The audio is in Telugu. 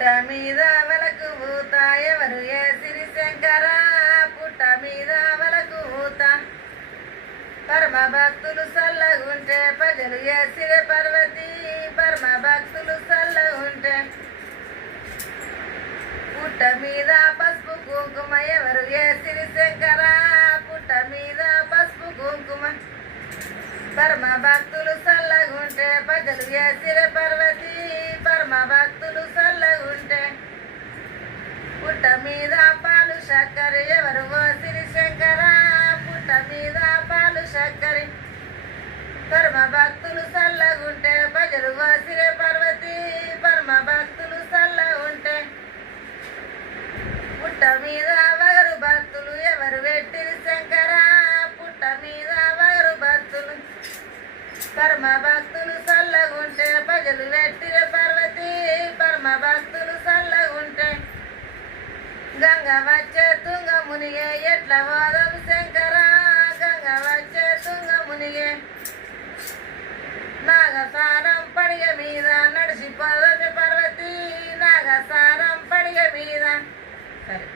పుట్ట మీద వలకు ఊత ఎవరు ఏ సిరి శంకర పుట్ట మీద వలకు ఊత పరమ భక్తులు సల్లగుంటే ప్రజలు ఏ సిరి పర్వతి పరమ భక్తులు సల్లగుంటే పుట్ట మీద పసుపు కుంకుమ ఎవరు ఏ సిరి శంకర పుట్ట మీద పసుపు కుంకుమ పరమ భక్తులు సల్లగుంటే ప్రజలు ఏ సిరి పర్వతి పరమ భక్తులు సల్లగుంటే పుట్ట మీద పాలు చక్కెర ఎవరు ఓ సిరి శంకర పుట్ట మీద పాలు చక్కెర పరమ భక్తులు సల్లగుంటే ప్రజలు ఓ సిరి పర్వతి పరమ భక్తులు సల్లగుంటే పుట్ట మీద వగరు భక్తులు ఎవరు వెట్టిరి శంకర పుట్ట మీద వగరు భక్తులు పరమ భక్తులు సల్లగుంటే ప్రజలు వెట్టిరి పర్వతి పరమ భక్తులు సల్లగుంటే గంగ వచ్చే తుంగ మునిగే ఎట్ల వాదం శంకర గంగ వచ్చే తుంగ మునిగే నాగసారం పడిగ మీద నడిచిపోదటి పర్వతి నాగసారం పడిగ మీద సరే.